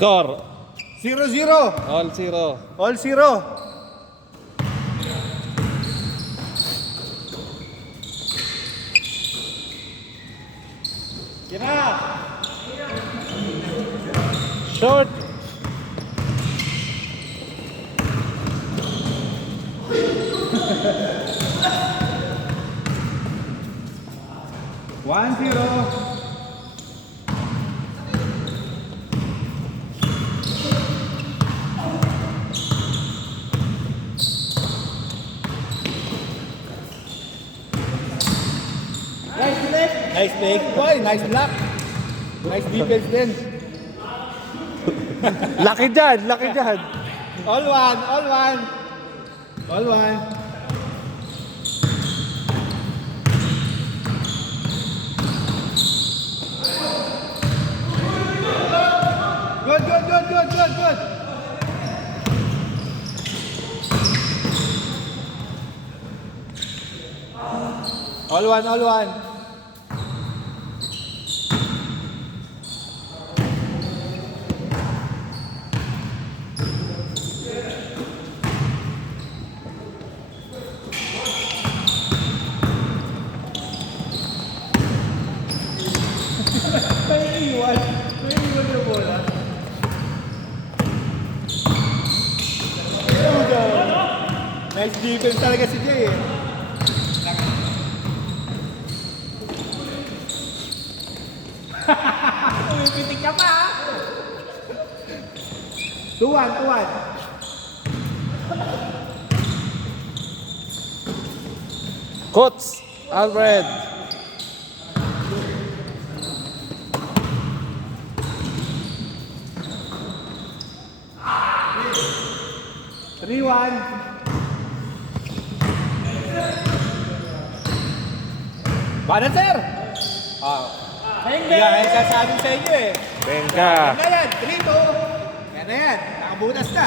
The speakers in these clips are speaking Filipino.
Score. 0-0. All zero. All 0. Short. One zero. Nice play. Boy, nice block. Nice defense din. Laki dyan, laki dyan. All one, all one. All one. Good, good, good, good, good, good. All one, all one. May iwan yung bola. Nice defense talaga si Jay eh. Umipitik ka pa ha? 2-1, 2-1. Coach Alfred. Three-one. Banan, sir! Yan ang sasabi sa inyo eh. Bengka. Yan na yan, 3-2. Yan na yan, nakabutas na.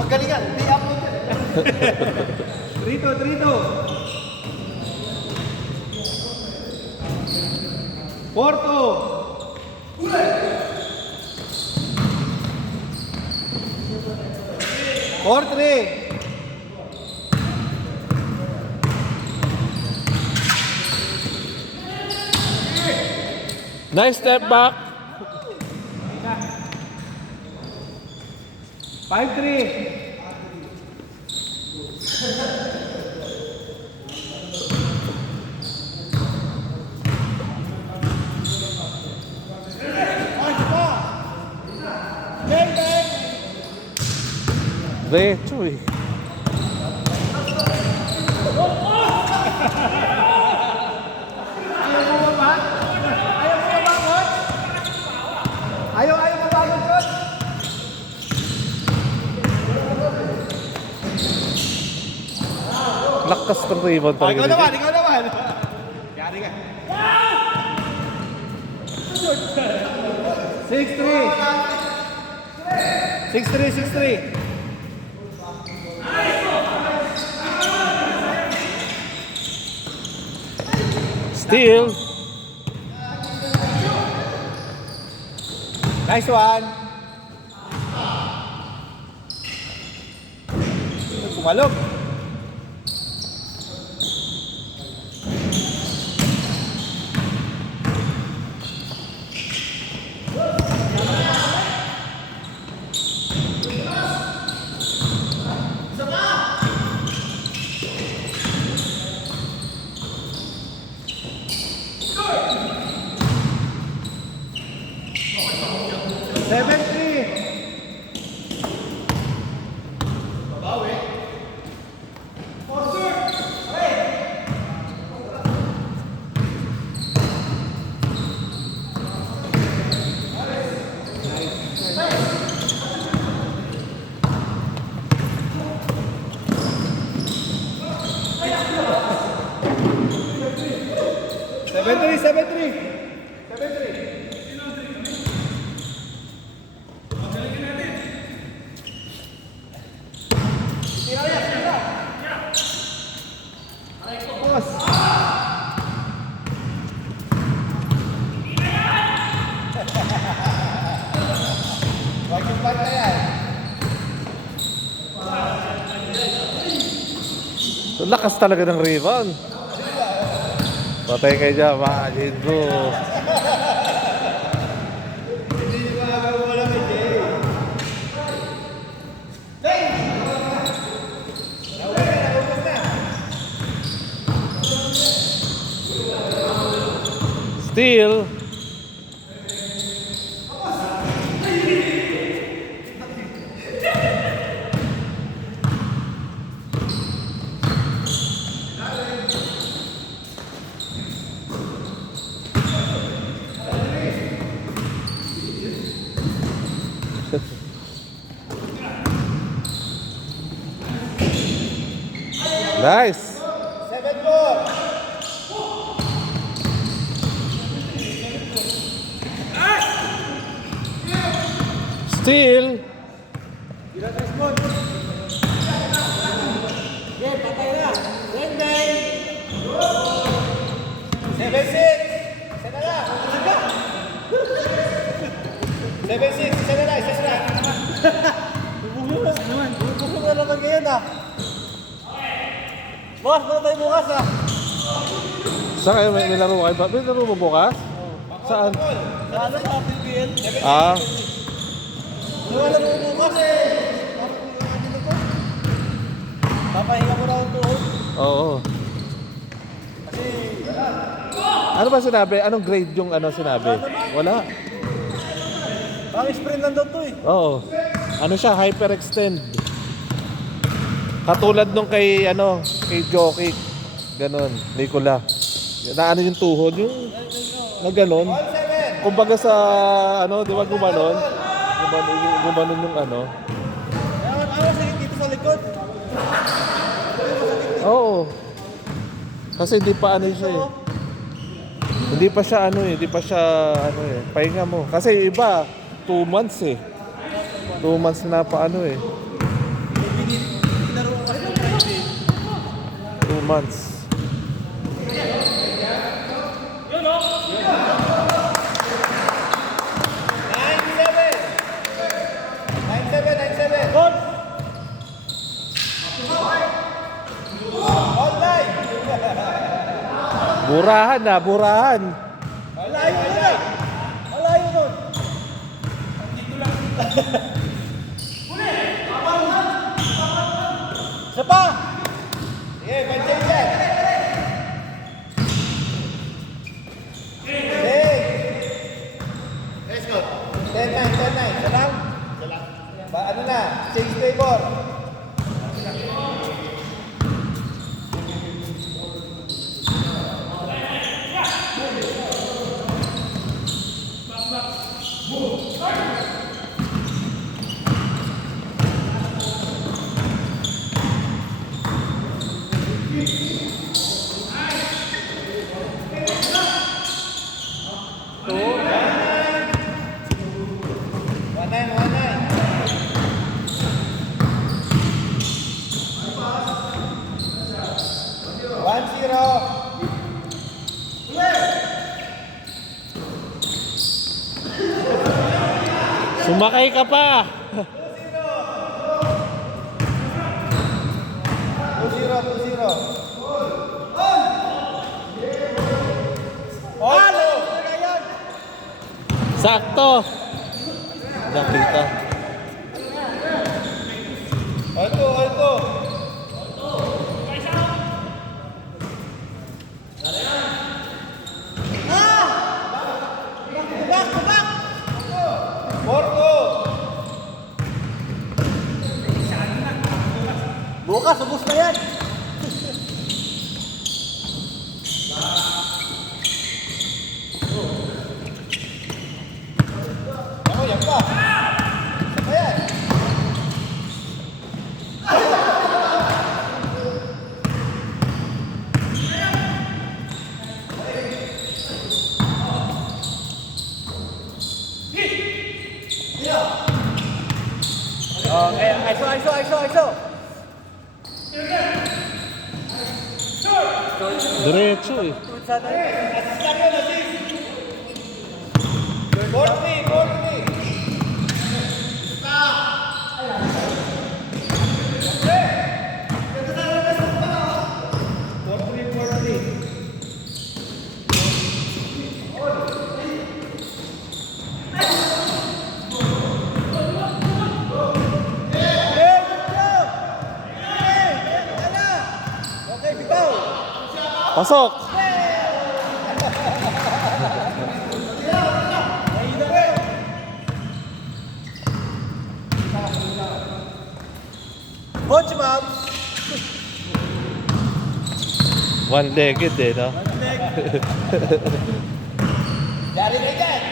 Magalingan, hindi ako. 3-2, 3-2. 4-2. 4-3. Nice step back. 5-3. Diretso eh. Ayaw mababot, coach. Lakas ng rebound talaga Ikaw dito. naman, ikaw naman. Yari ka. 6-3. 6-3, 6-3. Steal. Nice one. Kumalog. Lakas talaga ng rebound. Patay kayo dyan, Majid bro. Steal. Nice. 7-4. Steal. Ilan respond? Okay, patay na. 7-6. Isa na lang. 7-6. Isa na lang. Isa na lang. Bubulong na naman ngayon ah. Boss, ano tayo bukas ah? Saan kayo? May laro kayo ba? May laro mo bukas? Saan? Ano sa PBL? Ah, Wala mo bukas eh. Papahinga mo na ang tuhod. oo. Kasi Ano ba sinabi? Anong grade yung ano sinabi? Wala. ang sprint lang daw to eh. Oo. Ano siya? Hyperextend. Katulad nung kay ano, kay Jokic. Ganon, Nicola. Na ano yung tuhod, yung na ganon. Kumbaga sa ano, di ba gumanon? Gumanon yung ano. Ayaw sakit dito sa likod. Oo. Kasi hindi pa ano siya eh. Hindi pa siya ano eh, hindi pa siya ano eh. Pahinga mo. Kasi yung iba, 2 months eh. 2 months na pa ano eh. Laro ko kayo ng Friday. 2 months. Burahan na, burahan. Alayo nun. Isa pa. Sige, pansay yan. Let's go. 10-9. Salang? Ano na? 6 favor. Sumakay ka pa. 2-0. Sakto. Nakita. Alto. Bukas, ubus na yan. Ako, yan pa. Saka yan. Okay, ISO. Diretso eh. Courtney. Pasok! Coach Bob. One-legged eh, no? Dari ka dyan.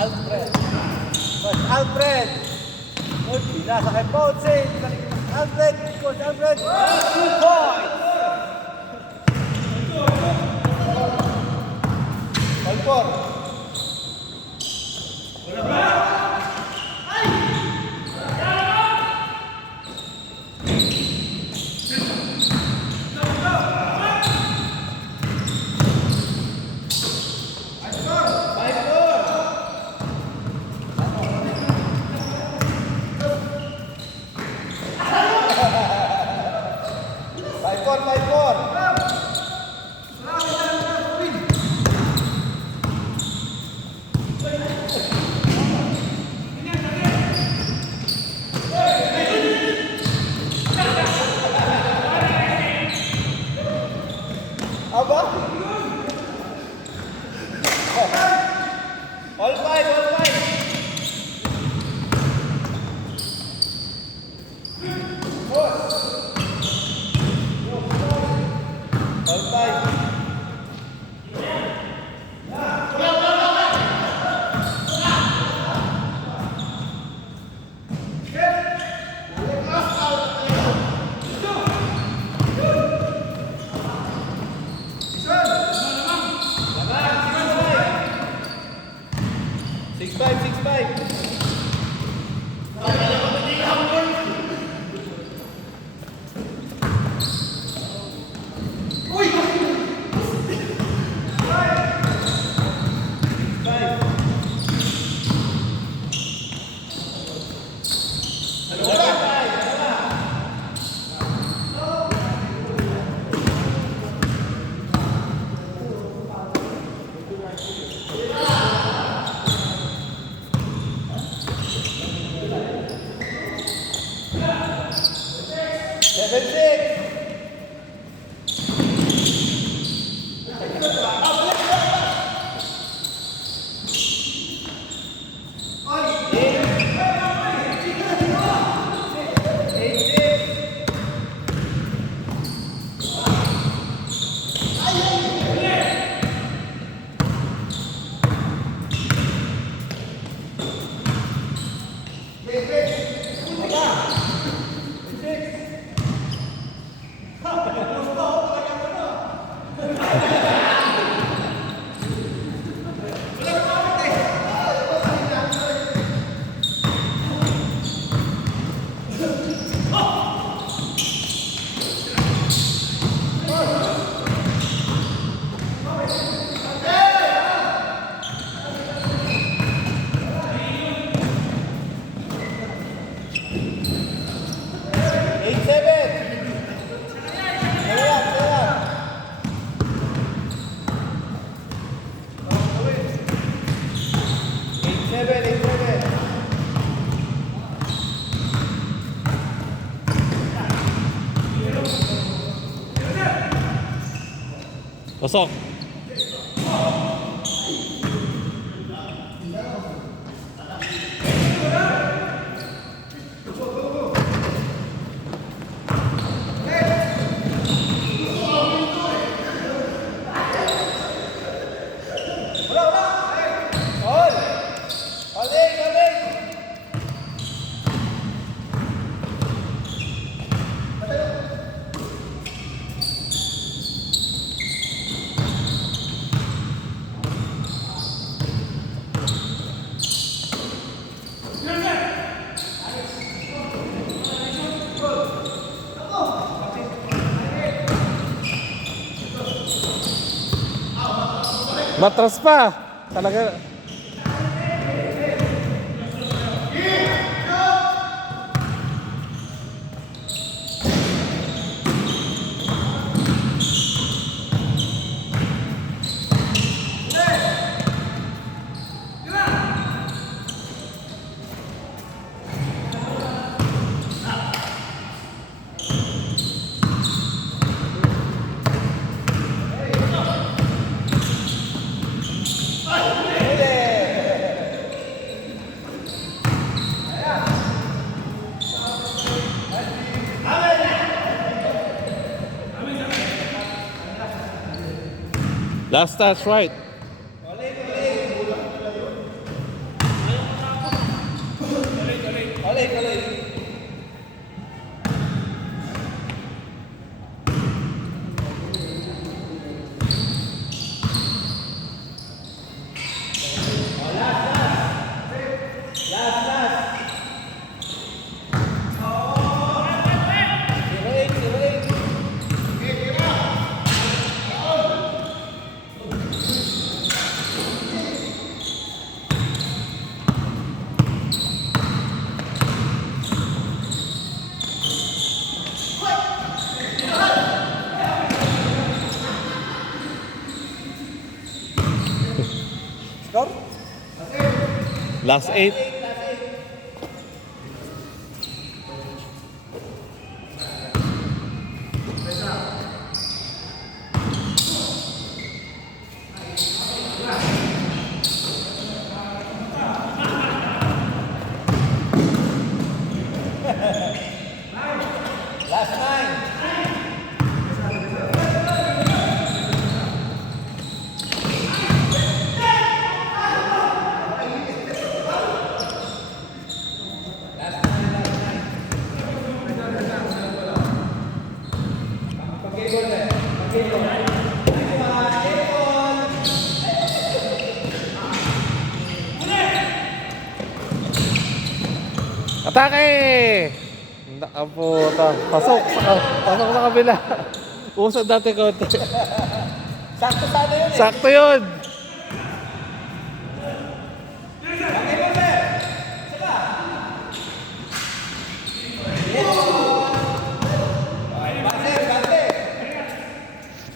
Alfred. Coach Alfred. Coach, nasa kay Bouncy. Alfred. Coach Alfred. 2 points. Alfred. Five four. Aba? All five, all five. All five. Six five. Seven six. Pasok! Matras pa. Talaga. Last touch, right? Score? Last 8. Last 9. Atake! Nakaputa. Pasok sa kabila. Usad dati konti. Sakto sana yun eh. Sakto yun.